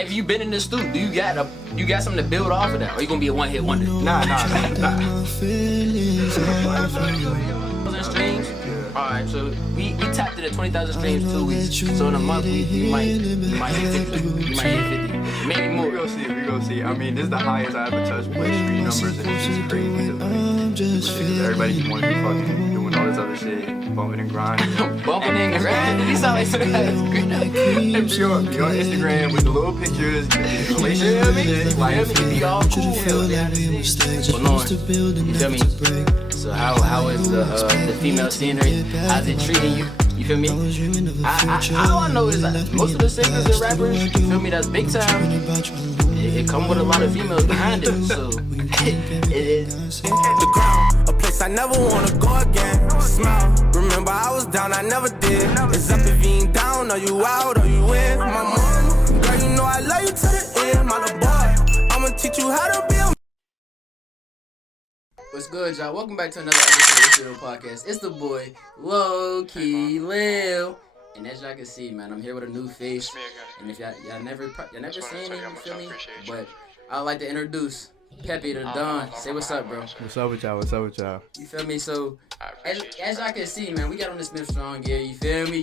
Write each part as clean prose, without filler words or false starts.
have you been in the studio? Do you got something to build off of that? Or you gonna be a one-hit wonder? Nah. 20,000 streams? Alright, so we tapped it at 20,000 streams 2 weeks. So in a month we might hit 50. We might hit 50. Maybe more. We gonna see. I mean, this is the highest I ever touched with stream numbers, and it's just crazy. Because everybody just want to be fucking doing all this other shit, bumping and grinding. Bumping and grinding? You sound like somebody that's great. And be on Instagram with the little pictures, relationship shit, like Be all cool. But Lauren, you feel me? So how is the female scenery? How's it treating you? You feel me? All I know is that most of the singers and rappers, you feel me, that's big time, it come with a lot of females behind it, so it is. The ground, a place I never wanna go again. Smile, remember I was down, I never did. It's up if you ain't down, are you out, or you in? My mom, girl, you know I love you to the end. My little boy, I'ma teach you how to be a. What's good, y'all? Welcome back to another episode of the Studio Podcast. It's the boy, Low Key Lil. And as y'all can see, man, I'm here with a new face. And if y'all never seen him, you feel me? But I'd like to introduce Pepe Dadon. Say what's up, bro. What's up with y'all? You feel me? So, as y'all can see, man, we got on the Smith Strong gear. You feel me?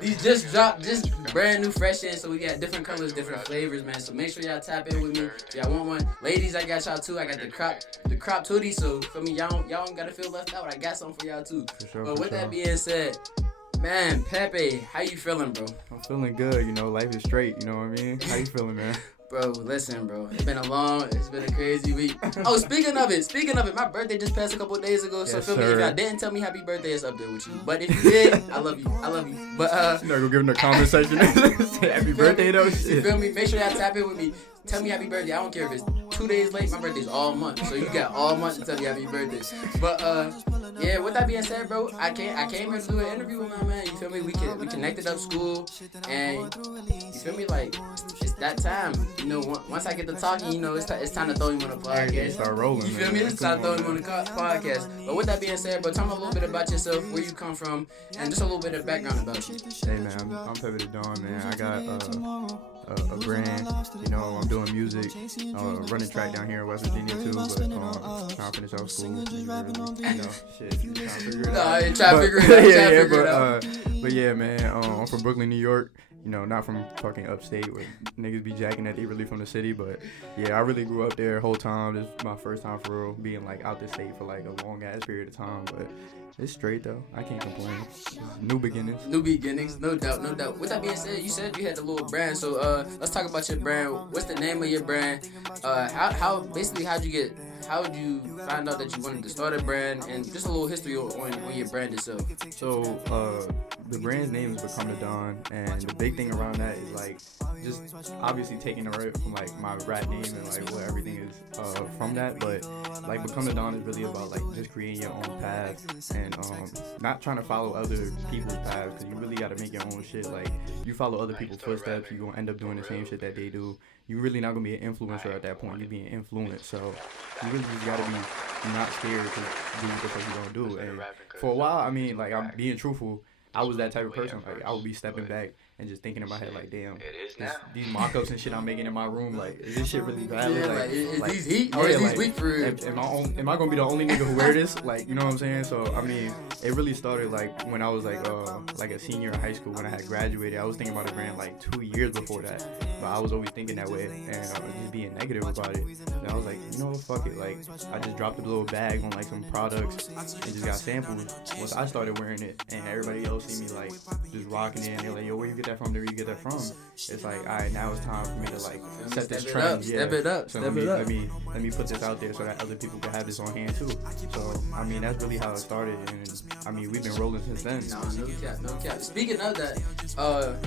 These just dropped, just brand new, fresh in. So we got different colors, different flavors, man. So make sure y'all tap in with me. If y'all want one, ladies, I got y'all too. I got the crop hoodie. So for me, y'all don't gotta feel left out. I got something for y'all too. But with that being said, man, Pepe, how you feeling, bro? I'm feeling good. You know, life is straight. You know what I mean? How you feeling, man? Bro, listen, bro. It's been a crazy week. Oh, speaking of it, my birthday just passed a couple of days ago. So yes, feel me, sir. if y'all didn't tell me happy birthday, it's up there with you. But if you did, I love you. But you're not gonna give them the comment section. Say happy birthday though. Shit. You feel me? Make sure y'all tap in with me. Tell me happy birthday. I don't care if it's 2 days late. My birthday's all month, so you got all month to tell me happy birthday. But yeah. With that being said, bro, I came here to do an interview with my man. You feel me? We connected up school, and you feel me? Like it's that time. You know, once I get to talking, you know, it's time to throw him on the podcast. Start rolling. You feel me? It's time to throw him on the podcast. But with that being said, bro, tell me a little bit about yourself, where you come from, and just a little bit of background about you. Hey man, I'm Pepe Dadon, man. I got a brand, you know, I'm doing music, running track down here in West Virginia too, but trying to finish out school, you know, shit, trying to figure it out. Trying to figure it out. But yeah, man, I'm from Brooklyn, New York, you know, not from fucking upstate where niggas be jacking that they really from the city, but yeah, I really grew up there the whole time. This is my first time for real being like out the state for like a long ass period of time, but it's straight though. I can't complain. New beginnings, no doubt. With that being said, you said you had the little brand, so let's talk about your brand. What's the name of your brand? How'd you find out that you wanted to start a brand, and just a little history on your brand itself? So the brand's name is Become Dadon, and the big thing around that is like just obviously taking the right from like my rap name and like what everything is from that, but like Become Dadon is really about like just creating your own path and not trying to follow other people's paths, because you really got to make your own shit. Like you follow other people's footsteps, you're gonna end up doing the same shit that they do. You're really not gonna be an influencer at that point. You're being influenced, so you really just gotta be not scared to do what the fuck you gonna do. And for a while, I mean, like I'm being truthful, I was that type of person. Like I would be stepping back and just thinking in my head, like, damn, these mock-ups and shit I'm making in my room, like, is this shit really valid? Yeah, is these heat or is these weak for real? Am I gonna be the only nigga who wear this? Like, you know what I'm saying? So, I mean, it really started, like, when I was, like a senior in high school. When I had graduated, I was thinking about a brand, like, 2 years before that. But I was always thinking that way and just being negative about it. And I was like, you know what, fuck it. Like, I just dropped a little bag on, like, some products and just got sampled. Once I started wearing it and everybody else see me, like, just rocking it, and they're like, yo, where you get that from? Where you get that from? It's like, all right, now it's time for me to like set this trend. Step it up. Let me put this out there so that other people can have this on hand too. So I mean, that's really how it started, and I mean, we've been rolling since then. No cap. Speaking of that,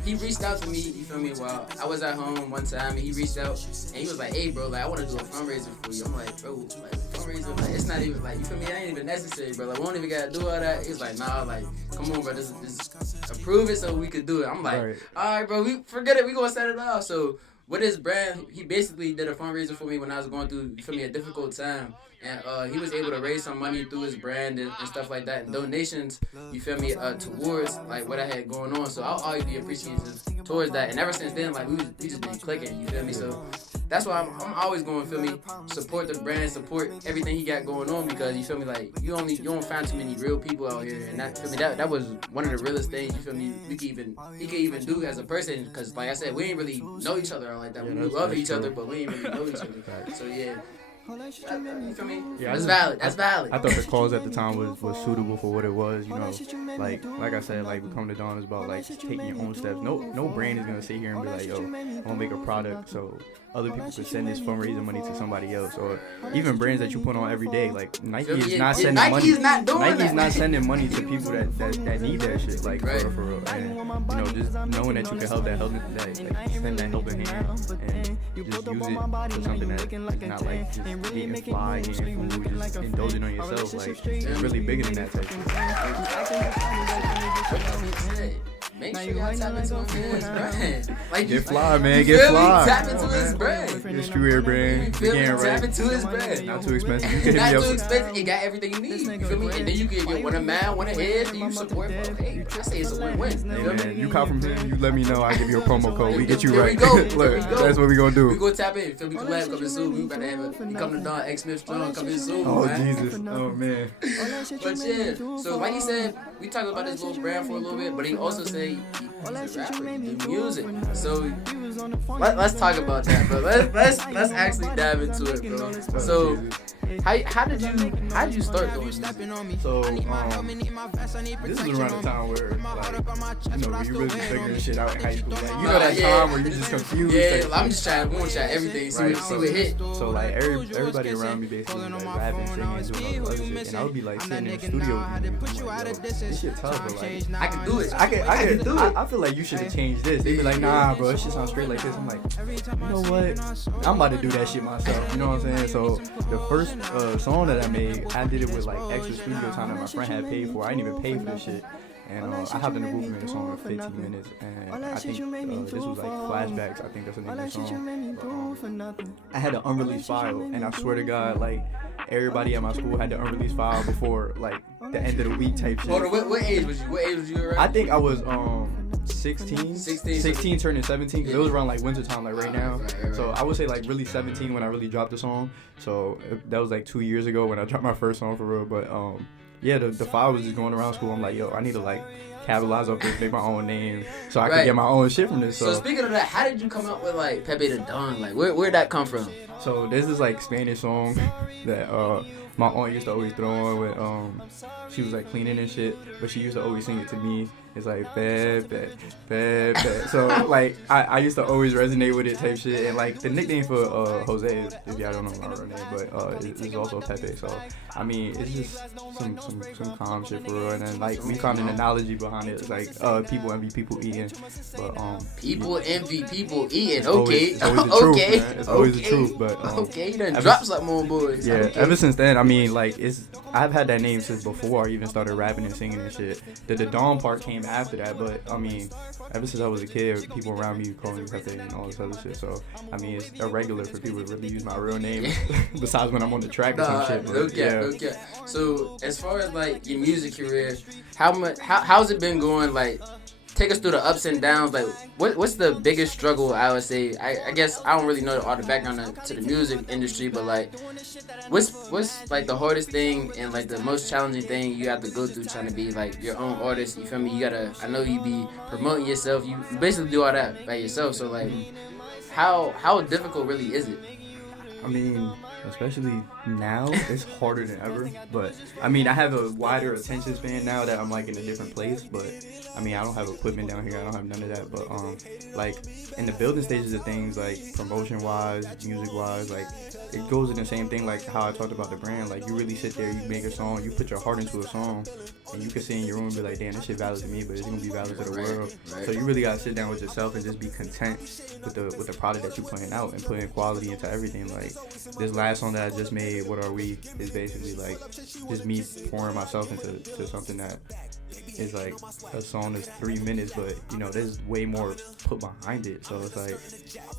he reached out to me. You feel me? While I was at home one time, and he reached out and he was like, "Hey, bro, like I want to do a fundraiser for you." I'm like, "Bro, like fundraiser, like it's not even like you feel me? It ain't even necessary, bro. Like we don't even gotta do all that." He's like, "Nah, like come on, bro, this approve it so we could do it." I'm like, "All right, bro, we forget it. We gonna set it off." So with his brand, he basically did a fundraiser for me when I was going through, you feel me, a difficult time. And he was able to raise some money through his brand and stuff like that, and donations, you feel me, towards like what I had going on. So I'll always be appreciative towards that. And ever since then, like we just been clicking, you feel me. So that's why I'm always going, feel me, support the brand, support everything he got going on, because you feel me, like you don't find too many real people out here, and that, feel me, that was one of the realest things, you feel me, he could even do as a person, because like I said, we ain't really know each other like that. We love each other, but we ain't really know each other. So yeah. You feel me? Yeah, that's valid. That's valid. I thought the cause at the time was suitable for what it was. You know, like I said, like Become the Dawn is about like taking your own steps. No brand is gonna sit here and be like, yo, I'm gonna make a product so other people could send this fundraising money to somebody else, or even brands that you put on every day. Like Nike is not sending money. Nike's not sending money to people that need that shit. Like for real. And you know, just knowing that you can help like send that helping hand and just use it for something that is not like just getting fly, getting food, just indulging on yourself. Like it's really bigger than that type of shit. Make sure y'all tap into his brand. Like, get fly, man. Get fly. Tap into his brand. His streetwear brand. Tap into his brand. Not too expensive. Not too expensive. It got everything you need. You feel me? And then you can get one a man, one a head, and you support. Hey, I say it's a win-win. Hey, man, you cop from him, you let me know. I give you a promo code. We get you right. There we Look, go. That's what we gonna do. We gonna tap in. Feel me? Collab coming soon. We about to have a Become the Dawn X Smith Strong coming soon. Oh man. Jesus. Oh man. But yeah. So like he said, we talked about his little brand for a little bit, but he also said he's a rapper, he do music. So let's talk about that, bro. Let's actually dive into it, bro. So how did you start doing music? So this is around the time where like you know when you really figuring shit out in high school. Like you know that time where you're just confused. Yeah, like, I'm just trying to try everything, see what hit. So like everybody around me basically was like rapping, singing, doing all the other shit, and I would be like sitting in the studio with me, like, yo, this shit tough, but like I can do it. I can do it. I feel like you should have changed this. They be like, nah, bro, it shit sounds straight like this. I'm like, you know what? I'm about to do that shit myself. You know what I'm saying? So the first song that I made, I did it with like extra studio time that my friend had paid for. I didn't even pay for this shit. And I hopped in the booth and made a song in 15 minutes. And I think this was like Flashbacks. I think that's the name of the song. I had an unreleased file, and I swear to God, like everybody at my school had the unreleased file before like the end of the week type shit. Hold on, what age was you? What age was you around? I think I was 16 turning 17, because it was around like winter time, like right now. So I would say like really 17 when I really dropped the song. So that was like 2 years ago when I dropped my first song for real. But yeah, the file was just going around school. I'm like, yo, I need to like capitalize off this, make my own name, so I can get my own shit from this. So speaking of that, how did you come up with like Pepe Dadon? Like where'd that come from? So there's this like Spanish song that my aunt used to always throw on when she was like cleaning and shit, but she used to always sing it to me. It's like Pepe, Pepe. So like I used to always resonate with it type shit. And like the nickname for Jose is, if y'all don't know my real name, but it's also Pepe. So I mean it's just some calm shit for real. And then like we found an analogy behind it. It's like people envy people eating, but people envy people eating. Okay, it's always the truth, man. It's always the truth. But okay, you done dropped something on boys. Yeah, ever since then, I mean like I've had that name since before I even started rapping and singing and shit. The Dawn part came after that, but I mean, ever since I was a kid, people around me call me Pepe and all this other shit. So I mean, it's irregular for people to really use my real name besides when I'm on the track or some shit. But, okay. So as far as like your music career, how's it been going? Like, take us through the ups and downs. Like, what's the biggest struggle? I would say. I guess I don't really know all the background to the music industry, but like, what's like the hardest thing and like the most challenging thing you have to go through trying to be like your own artist? You feel me? I know you be promoting yourself. You basically do all that by yourself. So like, how difficult really is it? I mean, especially now, it's harder than ever. But I mean, I have a wider attention span now that I'm like in a different place. But I mean, I don't have equipment down here. I don't have none of that. But like in the building stages of things, like promotion wise, music wise, like it goes in the same thing. Like how I talked about the brand. Like you really sit there, you make a song, you put your heart into a song, and you can sit in your room and be like, damn, this shit valid to me, but it's gonna be valid to the world. Right. So you really gotta sit down with yourself and just be content with the product that you're putting out and putting quality into everything. Like this last song that I just made, What Are We, is basically like just me pouring myself into something that is like a song that's 3 minutes, but you know there's way more put behind it. So it's like,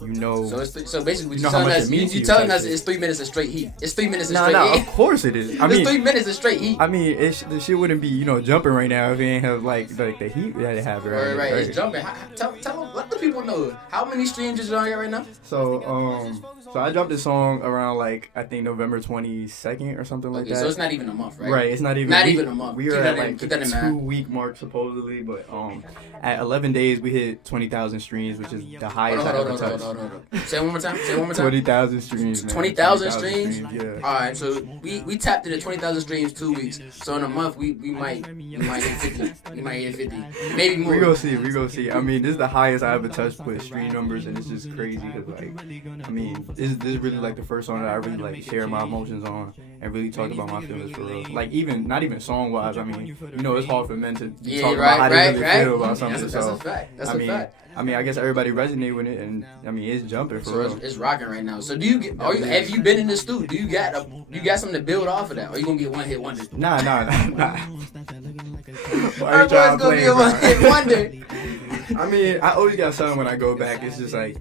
you know. So basically, you know how much it means to you. telling us it's 3 minutes of straight heat. It's 3 minutes of straight Nah, heat. of course it is. I It's mean, 3 minutes of straight heat. I mean, the shit wouldn't be, you know, jumping right now if it ain't have like the heat that it have Right. It's jumping. Tell them, let the people know how many streams is on here right now. So I dropped this song around like I think November 22nd or something like that. So it's not even a month, right? Right, it's not even a month. We are at like the 2-week mark supposedly, but at 11 days we hit 20,000 streams, which is the highest I've ever touched. Hold on. Say it one more time. 20,000 streams. 20,000 streams. Yeah. All right, so we tapped into 20,000 streams 2 weeks. So in a month we might hit 50. We might hit 50, maybe more. We gonna see. I mean, this is the highest I ever touched with stream numbers, and it's just crazy because like, I mean, this is really like the first song that I really like share my emotions on and really talk about my feelings for real. Like not even song wise. I mean, you know, it's hard for men to talk about how they really feel about something. That's a fact. That's a fact. I mean, I guess everybody resonate with it, and I mean, it's jumping for real. It's rocking right now. So have you been in the studio? Do you got something to build off of that? Or you gonna be a one-hit wonder? Nah. Our boy's gonna be a one-hit wonder. I mean, I always got something when I go back. It's just like,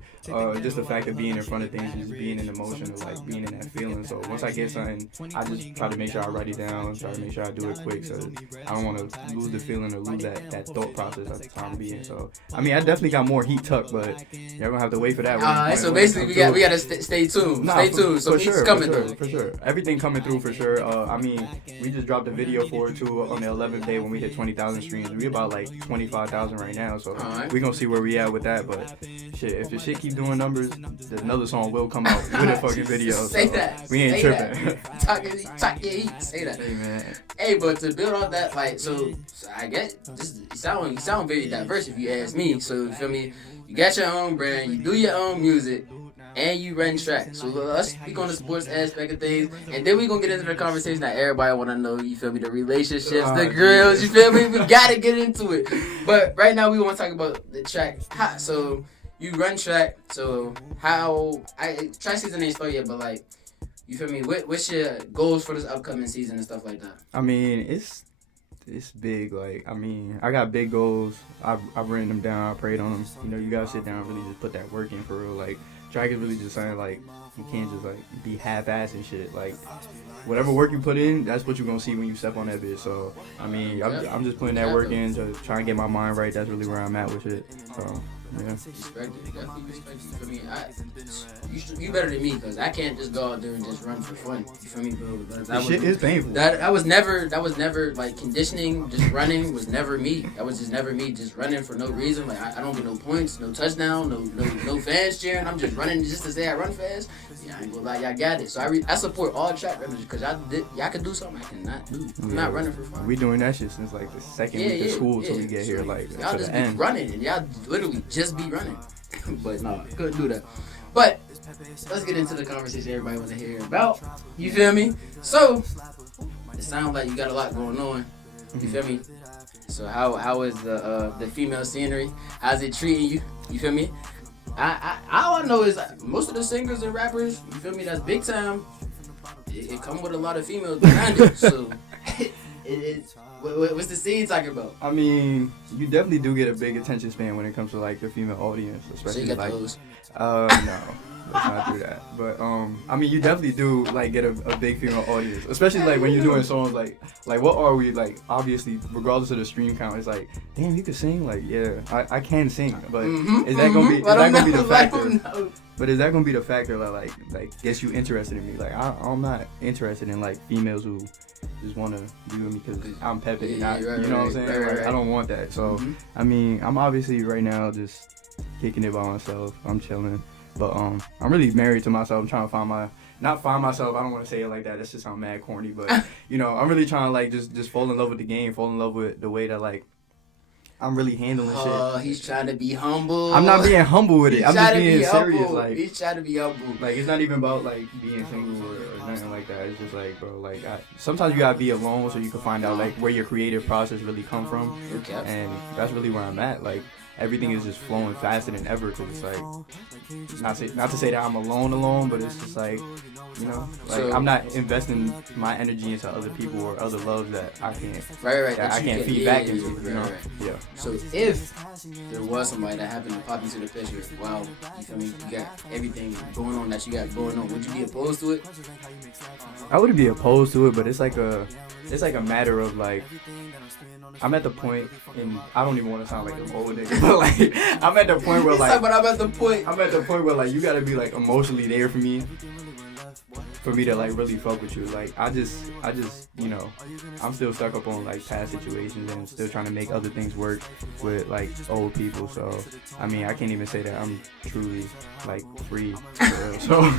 just the fact of being in front of things, just being in emotion, of like being in that feeling. So once I get something, I just try to make sure I write it down, try to make sure I do it quick, so I don't want to lose the feeling or lose that thought process at the time being. So I mean, I definitely got more heat tucked, but you're gonna have to wait for that. So basically, we gotta stay tuned. Stay tuned. So heat's coming through. For sure. Everything coming through for sure. I mean, we just dropped a video for it too on the 11th day when we hit 20,000 streams. We about like 25,000 right now, so we gonna see where we at with that. But shit, if the shit keep doing numbers, another song will come out with a fucking video. Say so that. We ain't tripping. Talk your heat. Say that. Hey man. Hey, but to build on that, like, so I guess you sound very diverse if you ask me. So you feel me? You got your own brand, you do your own music, and you run track. So let's speak on the sports aspect of things, and then we gonna get into the conversation that everybody wanna know. You feel me? The relationships, the grills. You feel me? We gotta get into it. But right now we want to talk about the track. So you run track. So track season ain't started yet, but like, you feel me? What's your goals for this upcoming season and stuff like that? I mean, it's big. Like, I mean, I got big goals. I've written them down. I prayed on them. You know, you gotta sit down and really just put that work in for real. Like, track is really just saying, like, you can't just like be half-assed and shit. Like, whatever work you put in, that's what you're gonna see when you step on that bitch. So I mean, I'm just putting that work in to try and get my mind right. That's really where I'm at with it. So yeah. Respect it. Definitely respect it. You feel me? You better than me, because I can't just go out there and just run for fun. You feel me, bro? That shit is painful. That was never like conditioning. Just running was never me. That was just never me. Just running for no reason. Like I don't get no points, no touchdown, no fans cheering. I'm just running just to say I run fast. Yeah, I ain't gonna lie, y'all got it. So I support all track runners, because y'all can do something I cannot do. I'm not running for fun. We doing that shit since like the second week of school till we get here. Like y'all to just the be end. running, and y'all literally just be running. But no, couldn't do that. But let's get into the conversation everybody wants to hear about. You feel me? So it sounds like you got a lot going on. You feel me? So how is the female scenery? How's it treating you? You feel me? All I know is most of the singers and rappers, you feel me, that's big time, it come with a lot of females behind it. So what's the scene talking about? I mean, you definitely do get a big attention span when it comes to like the female audience, especially so you got like those. No, let's not do that. But I mean, you definitely do like get a big female audience, especially like when you're doing songs like what are we like? Obviously, regardless of the stream count, it's like, damn, you can sing. Like, yeah, I can sing, but is that gonna be the factor? But is that gonna be the factor that like gets you interested in me? Like, I'm not interested in like females who just want to be with me because I'm Pepe. You know what I'm saying? Right. I don't want that. So I mean, I'm obviously right now just kicking it by myself. I'm chilling. But I'm really married to myself. I'm trying to not find myself. I don't want to say it like that. That's just sound mad corny. But you know, I'm really trying to like just fall in love with the game, fall in love with the way that like I'm really handling shit. Oh, he's trying to be humble. I'm not being humble with it. I'm just being serious. Humble. Like, he's trying to be humble. Like, it's not even about like being single or nothing like that. It's just like, bro, like sometimes you gotta be alone so you can find out like where your creative process really come from. Okay. And that's really where I'm at. Like, everything is just flowing faster than ever. Cause it's like, not to say that I'm alone, but it's just like, you know, like So- I'm not investing my energy into other people or other love that I can't, Right. that I you can't can- feed yeah, back yeah, into. yeah, You know, right. yeah. So if there was somebody that happened to pop into the picture, wow, you feel me? You got everything going on that you got going on. Would you be opposed to it? I wouldn't be opposed to it, but it's like a matter of like, I'm at the point, and I don't even want to sound like an old nigga, but like I'm at the point where like but I'm at the point. where like you gotta be like emotionally there for me to like really fuck with you. Like I just you know, I'm still stuck up on like past situations and still trying to make other things work with like old people. So I mean, I can't even say that I'm truly like free. So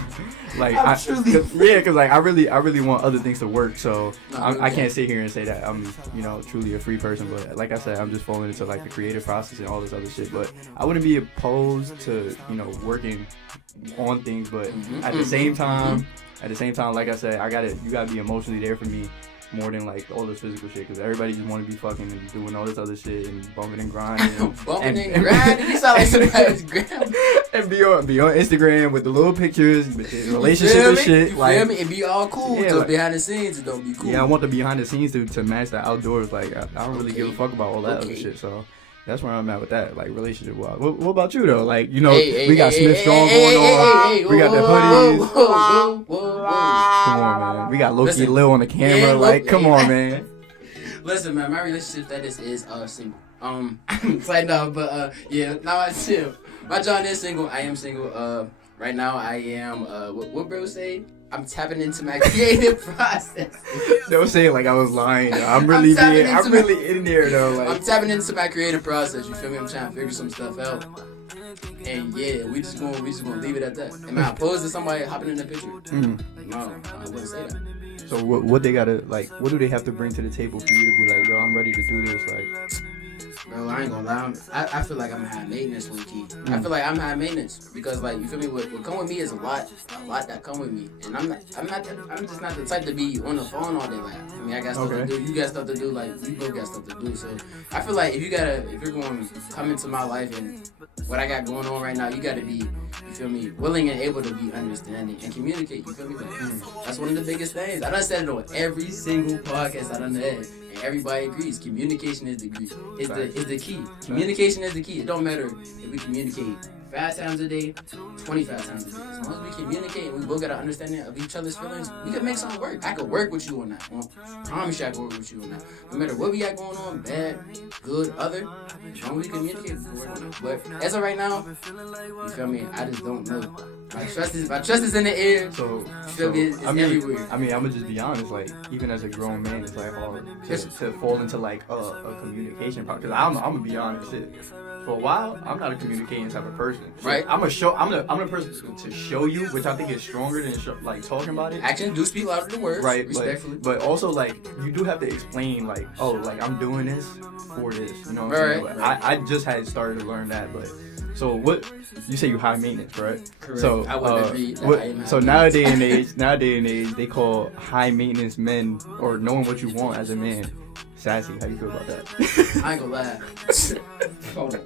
like because like I really want other things to work. So I can't sit here and say that I'm, you know, truly a free person. But like I said, I'm just falling into like the creative process and all this other shit. But I wouldn't be opposed to, you know, working on things. But at the same time, like I said, you gotta be emotionally there for me more than like all this physical shit. Because everybody just want to be fucking and doing all this other shit and bumping and grinding. And grinding. You sound like somebody's grinding. And be on Instagram with the little pictures, with the relationship and shit. You like, feel me? It be all cool. Yeah, So like- behind the scenes, it don't be cool. Yeah, I want the behind the scenes to match the outdoors. Like I don't really give a fuck about all that other shit. So that's where I'm at with that, like relationship wise. What about you though? Like, you know, we got Smith Strong going on. We got the hoodies. Come on, man. We got Loki Lil on the camera. Yeah, like, come on, man. Listen, man, my relationship status is single. Like no, but yeah, now I chill. My John is single. I am single. Right now I am. What bro say? I'm tapping into my creative process. Don't say it like I was lying. I'm really in there though. Like, I'm tapping into my creative process. You feel me? I'm trying to figure some stuff out. And yeah, we just gonna leave it at that. Am I opposed to somebody hopping in the picture? No, I wouldn't say that. So what they gotta like? What do they have to bring to the table for you to be like, yo, I'm ready to do this? Like, bro, I ain't gonna lie. I feel like I'm high maintenance, low key. I feel like I'm high maintenance because, like, you feel me? What come with me is a lot that come with me, and I'm just not the type to be on the phone all day. Like, I mean, I got stuff to do. You got stuff to do. Like, we both got stuff to do. So I feel like if you're going to come into my life and what I got going on right now, you got to be, you feel me, willing and able to be understanding and communicate. You feel me? Like, that's one of the biggest things. I done said it on every single podcast I done had, and everybody agrees. Communication is the key. Communication is the key. It don't matter if we communicate 5 times a day, 25 times a day. As long as we communicate and we both got an understanding of each other's feelings, we can make something work. I could work with you on that. I promise you I can work with you on that. No matter what we got going on, bad, good, other, as long as we communicate, we can work on that. But as of right now, you feel me? I just don't know. My trust is in the air. so You feel me? It's everywhere. I mean, I'm gonna just be honest. Like, even as a grown man, it's like hard to fall into like a communication part. Cause I'm gonna be honest. Shit. For a while, I'm not a communicating type of person. Shit, Right. I'm the person to show you, which I think is stronger than like talking about it. Actions do speak louder than words. Right, Respectfully. but also like you do have to explain like, oh, like I'm doing this for this, you know what I'm saying? But Right. I just had started to learn that, but so what you say you high maintenance, right? Correct. So I would agree that I am high so nowadays and age they call high maintenance men or knowing what you want as a man sassy. How you feel about that? I ain't gonna lie. Hold on.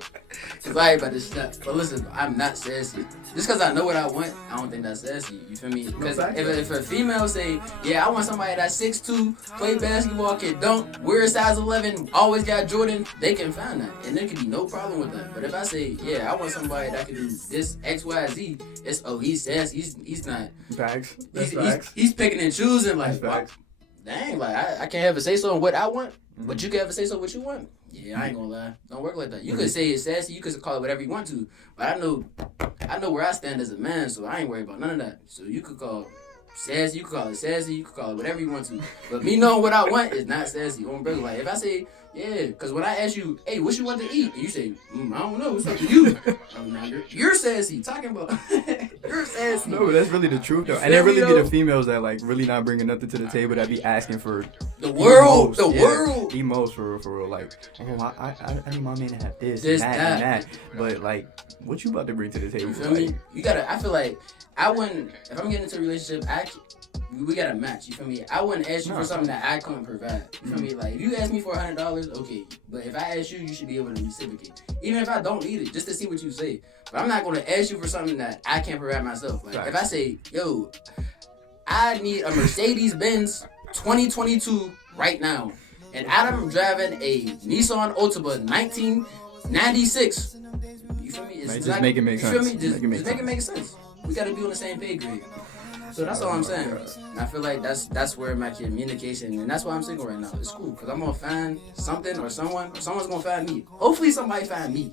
Cause I ain't about to stop. But listen, I'm not sassy. Just cause I know what I want, I don't think that's sassy. You feel me? Cause if a female say, yeah, I want somebody that's 6'2", play basketball, can dunk, wear a size 11, always got Jordan, they can find that. And there can be no problem with that. But if I say, yeah, I want somebody that can do this X, Y, Z, it's, oh, he's sassy. He's not. Facts. He's picking and choosing like, Facts. dang, like I can't have a say so on what I want, but you can have a say so what you want. Yeah, I ain't gonna lie. Don't work like that. You could say it's sassy, you could call it whatever you want to, but I know where I stand as a man, so I ain't worried about none of that. So you could call sassy, you could call it sassy, you could call it whatever you want to. But me knowing what I want is not sassy. On bro, like if I say, yeah, because when I ask you, hey, what you want to eat? And you say, I don't know, what's up to you? You're sassy. Talking about, you're sassy. No, but that's really the truth though. And it really be the females that like really not bringing nothing to the table that be asking for the world, emos for real. Like, oh, I need my man to have this This, and that. But like, what you about to bring to the table? You feel me? You gotta. I feel like I wouldn't. If I'm getting into a relationship, we got to match. You feel me? I wouldn't ask you for something that I couldn't provide. You feel me? Like, if you ask me for $100, okay. But if I ask you, you should be able to reciprocate. Even if I don't need it, just to see what you say. But I'm not going to ask you for something that I can't provide myself. Like, if I say, yo, I need a Mercedes-Benz 2022 right now, and I'm driving a Nissan Altima 1996. You feel me? Just make it make sense. You feel me? Just make it make sense. We got to be on the same pay grade. So that's all I'm saying. And I feel like that's where my communication, and that's why I'm single right now. It's cool, because I'm going to find something or someone, or someone's going to find me. Hopefully somebody find me.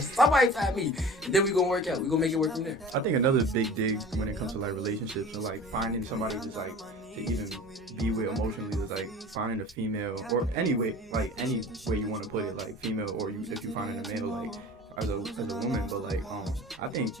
Somebody find me. And then we're going to work out. We're going to make it work from there. I think another big dig when it comes to like relationships and like finding somebody just like to even be with emotionally is like finding a female, or any way, like any way you want to put it, like female, or if you find a male, like as a woman. But like I think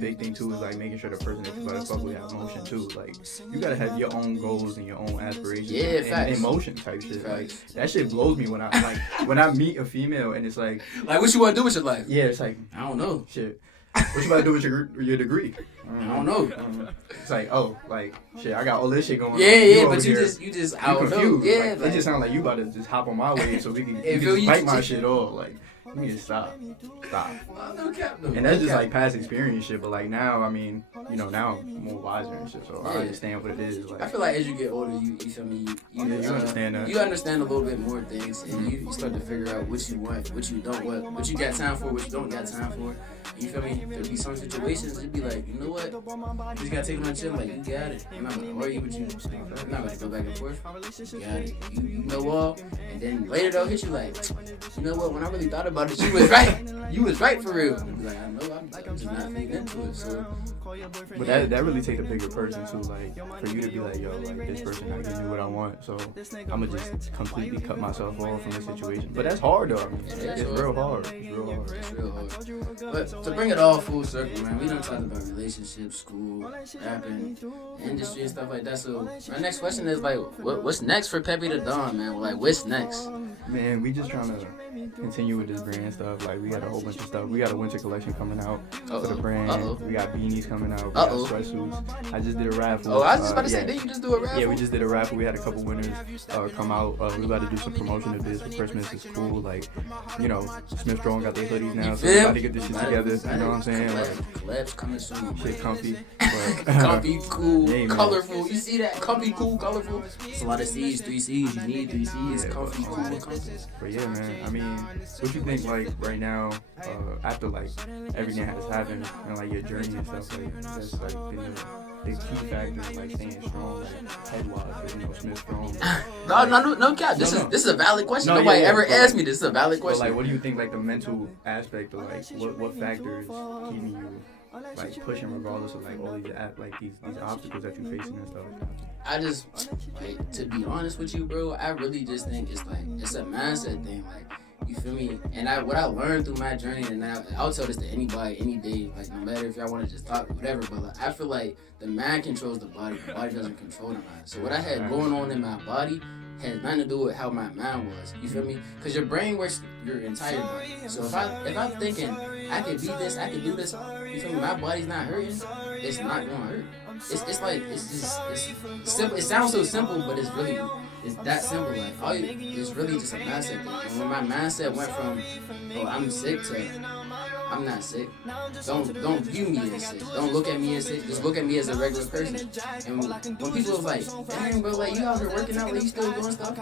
big thing too is like making sure the person that you gotta fuck with have emotion too. Like you gotta have your own goals and your own aspirations and emotion type shit. Like that shit blows me when I meet a female and it's like what you wanna do with your life? Yeah, it's like I don't know. Shit. What you about to do with your degree? I don't know. It's like, oh, like, shit, I got all this shit going on. Yeah, but you just I don't know. Yeah, like, it just sounds like you about to just hop on my way so we can just bite my shit off. Like, you need to stop. And that's just like past experience shit. But like now, I mean, you know, now I'm more wiser and shit, so I understand what it is. Like, I feel like as you get older, you feel me? You understand that. You understand a little bit more things, and you start to figure out what you want, what you don't want, what you got time for, what you don't got time for. You feel me? There'll be some situations it'd be like, you know what? You just gotta take it on chill. Like, you got it. I'm not gonna argue with you. I'm not gonna go back and forth. You got it. You know all. And then later they'll hit you like, you know what? When I really thought about it, you was right. You was right for real. Like, I know. I'm just not feeding into it. So. But that really takes a bigger person too, like for you to be like, yo, like this person not giving me what I want, so I'ma just completely cut myself off from the situation. But that's hard though. I mean, it's real hard. It's real hard. But to bring it all full circle, man, we done talked about relationships, school, rapping, industry, and stuff like that. So my next question is like, what's next for Pepe Dadon, man? Like, what's next? Man, we just trying to continue with this brand stuff. Like, we got a whole bunch of stuff. We got a winter collection coming out for the brand. We got beanies coming out. We got sweatsuits. I just did a raffle. Oh, I was just about to say, didn't you just do a raffle? Yeah, we just did a raffle. We had a couple winners come out. We about to do some promotion of this for Christmas. It's cool. Like, you know, Smith Strong got their hoodies now, so we about to get this shit together. You know what I'm saying? Like, collabs coming soon. Shit comfy. Comfy, cool, yeah, colorful. You see that? Comfy, cool, colorful. It's a lot of C's, 3 C's. You need 3 C's. Comfy, cool, comfy. But yeah, man. I mean, what you think, like, right now, after, like, everything has happened, and, like, your journey and stuff, like, that's, like, been the key factors, like, staying strong, like, head-wise, you know, Smith Strong. No cap. This is a valid question. Nobody ever asked me. This is a valid question. But, like, what do you think, like, the mental aspect of, like, what factors keeping you, like, pushing regardless of, like, all these, these obstacles that you're facing and stuff like that? I just, like, to be honest with you, bro, I really just think it's, like, it's a mindset thing, like, you feel me? And what I learned through my journey, and I'll tell this to anybody, any day, like, no matter if y'all want to just talk, whatever, but, like, I feel like the mind controls the body doesn't control the mind. So what I had going on in my body has nothing to do with how my mind was, you feel me? Because your brain works your entire body. So if I'm thinking, I could beat this, I could do this, you feel me? My body's not hurting, it's not going to hurt. It's like, it's simple. It sounds so simple, but it's that simple. Like, it's really just a mindset thing. And when my mindset went from, oh, I'm sick to, I'm not sick. Don't view me as sick. Don't look at me as sick. Just look at me as a regular person. And when people was like, dang, bro, like, you out here working out, like, you still doing stuff?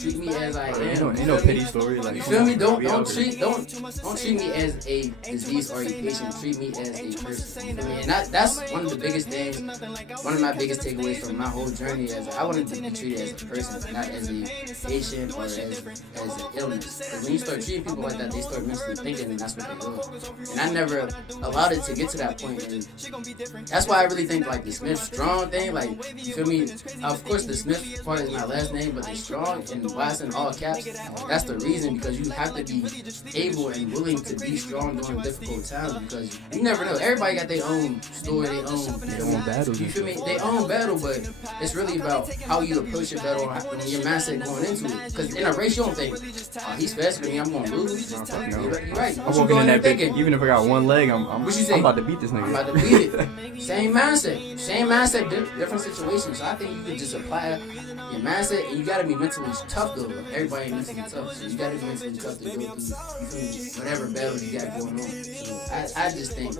Treat me as I am. Ain't no pity story. Like, you feel me? Don't treat me as a disease or a patient. Treat me as a person. You feel me? And that's one of the biggest things. One of my biggest takeaways from my whole journey is I wanted to be treated as a person, not as a patient or as an illness. Because when you start treating people like that, they start mentally thinking, and that's what they do. And I never allowed it to get to that point, and that's why I really think like the Smith Strong thing, like, you feel me? Of course the Smith part is my last name, but the Strong and why it's in all caps, that's the reason, because you have to be able and willing to be strong during difficult times, because you never know. Everybody got their own story, their own battle. You feel me? Their own battle, but it's really about how you approach your battle and your mindset going into it. Because in a race, you don't think, oh, he's faster than me, I'm gonna lose. No. You're right. I'm walking in that thinking? Even if I got one leg, I'm about to beat this nigga. I'm about to beat it. Same mindset, different situations. So I think you could just apply your mindset, and you gotta be mentally tough though. Everybody ain't mentally tough, so you gotta be mentally tough to go through whatever battle you got going on. So I just think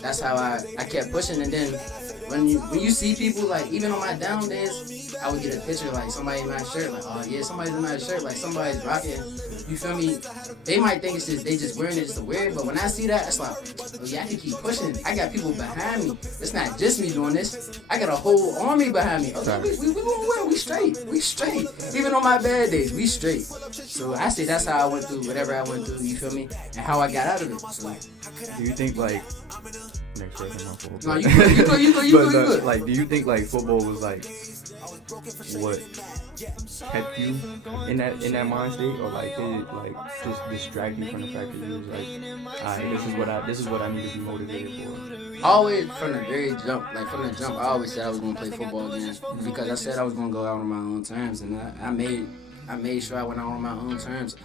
that's how I kept pushing, and then when you see people, like, even on my down days, I would get a picture like somebody in my shirt, like, oh yeah, somebody's in my shirt, like somebody's rocking. You feel me? They might think it's just they just wearing it just to wear it, but when I see that, it's like, oh yeah, I can keep pushing. I got people behind me. It's not just me doing this. I got a whole army behind me. Okay, we gonna win. We straight. Even on my bad days, we straight. So I say that's how I went through whatever I went through. You feel me? And how I got out of it. So, do you think like next question, my fault? No, you good. Like, do you think like football was like what kept you in that mind state, or like did it like just distract you from the fact that you was like, alright, this is what I need to be motivated for? Always from the jump, I always said I was gonna play football again because I said I was gonna go out on my own terms, and I made sure I went out on my own terms.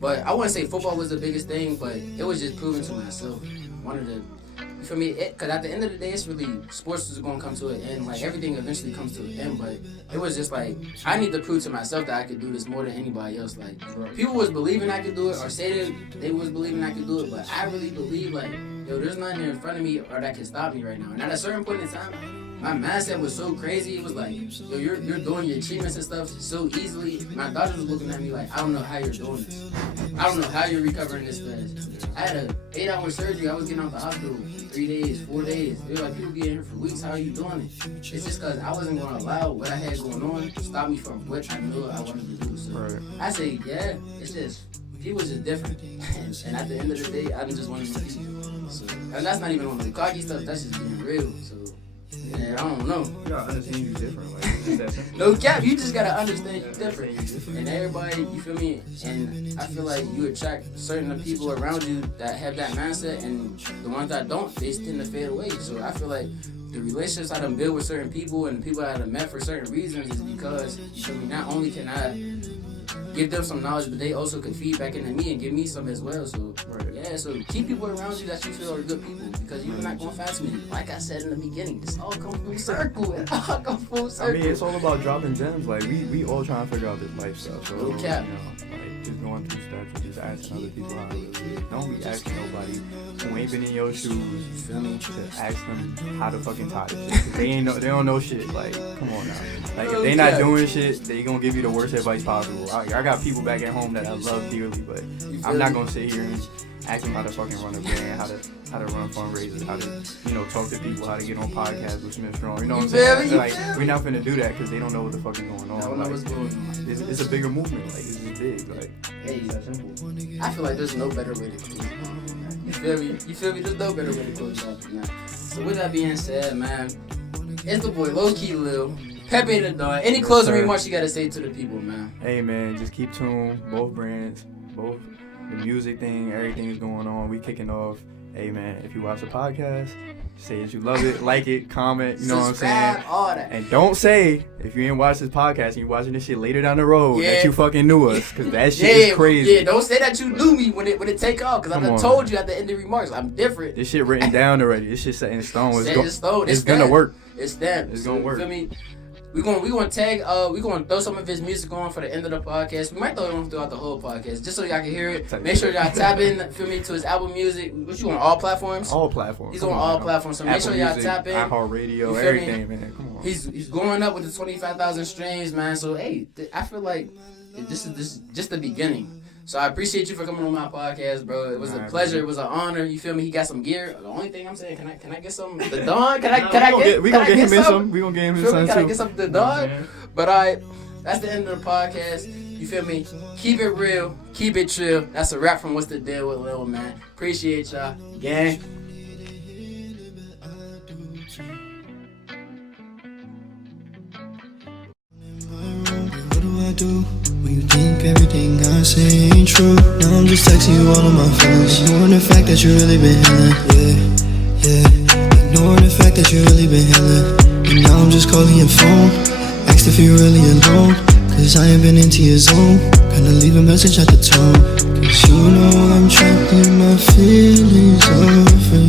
But I wouldn't say football was the biggest thing, but it was just proving to myself. You feel me? Because at the end of the day, it's really, sports is going to come to an end. Like, everything eventually comes to an end. But it was just like, I need to prove to myself that I could do this more than anybody else. Like, people was believing I could do it, or say they was believing I could do it. But I really believe, like, yo, there's nothing in front of me or that can stop me right now. And at a certain point in time, my mindset was so crazy. It was like, yo, you're doing your achievements and stuff so easily. My doctor was looking at me like, I don't know how you're doing this. I don't know how you're recovering this fast. I had an 8-hour surgery. I was getting out the hospital 3 days, 4 days. They were like, people be in here for weeks. How are you doing it? It's just because I wasn't going to allow what I had going on to stop me from what I knew I wanted to do. So I say, yeah, it's just, people just different. And at the end of the day, I'm just one of these people. So, and that's not even on the cocky stuff. That's just being real. So, yeah, I don't know. You gotta understand you different. Like, it's that simple. No cap, you just gotta understand you different. And everybody, you feel me? And I feel like you attract certain people around you that have that mindset, and the ones that don't, they tend to fade away. So I feel like the relationships I done build with certain people and the people I done met for certain reasons is because, you feel me, not only can I give them some knowledge, but they also can feed back into me and give me some as well. So yeah, so keep people around you that you feel are good people, because you're not going to find too many. Like I said in the beginning, this all comes full circle. It all comes full circle. I mean, it's all about dropping gems. Like we all trying to figure out this life stuff. So no cap. You know, like just going through steps and just asking other people how to live. Don't be asking nobody who ain't been in your shoes to ask them how to fucking tie this shit. They don't know shit. Like, come on now. Like, if they not doing shit, they gonna give you the worst advice possible. I got people back at home that I love dearly, but I'm not gonna sit here and ask them how to fucking run a brand, how to run fundraisers, how to talk to people, how to get on podcasts with Smith Strong. You know what I'm saying? Like, we're not finna do that because they don't know what the fuck is going on. I don't know what's going on. It's a bigger movement. Like, it's just big. Like, hey, it's that simple. I feel like there's no better way to close it. You feel me? There's no better way to close it than that. So with that being said, man, it's the boy Low Key Lil, Pepe Dadon. Any closing remarks you gotta say to the people, man? Hey, man, just keep tuned. Both brands, both the music thing, everything is going on. We kicking off. Hey, man, if you watch the podcast, say that you love it, like it, comment, you know subscribe, what I'm saying? all that. And don't say, if you ain't watch this podcast and you watching this shit later down the road, that you fucking knew us, because that shit is crazy. Yeah, don't say that you knew me when it take off, because I done told you at the end of the remarks, I'm different. This shit written down already. This shit set in stone. It's gonna work. It's that. It's gonna work. You feel me? We gonna tag. We gonna throw some of his music on for the end of the podcast. We might throw it on throughout the whole podcast, just so y'all can hear it. Make sure y'all tap in. Feel me, to his album music. What you on all platforms? All platforms. He's on all platforms. So make sure y'all tap in. iHeartRadio, everything, man. Come on. He's going up with the 25,000 streams, man. So hey, I feel like this is just the beginning. So I appreciate you for coming on my podcast, bro. It was a pleasure. It was an honor. You feel me? He got some gear. The only thing I'm saying, can I get some the Dawn? We gonna get him in some. We gonna get him in some too. Can I get some the Dawn? But that's the end of the podcast. You feel me? Keep it real. Keep it chill. That's a wrap from What's the Deal with Lil, man. Appreciate y'all. Gang. What do I do when you think everything I say ain't true? Now I'm just texting you all of my feelings, ignoring the fact that you really been healing. Yeah, ignoring the fact that you really been healing. And now I'm just calling your phone, asked if you're really alone. Cause I ain't been into your zone. Gonna leave a message at the tone. Cause you know I'm trapped in my feelings of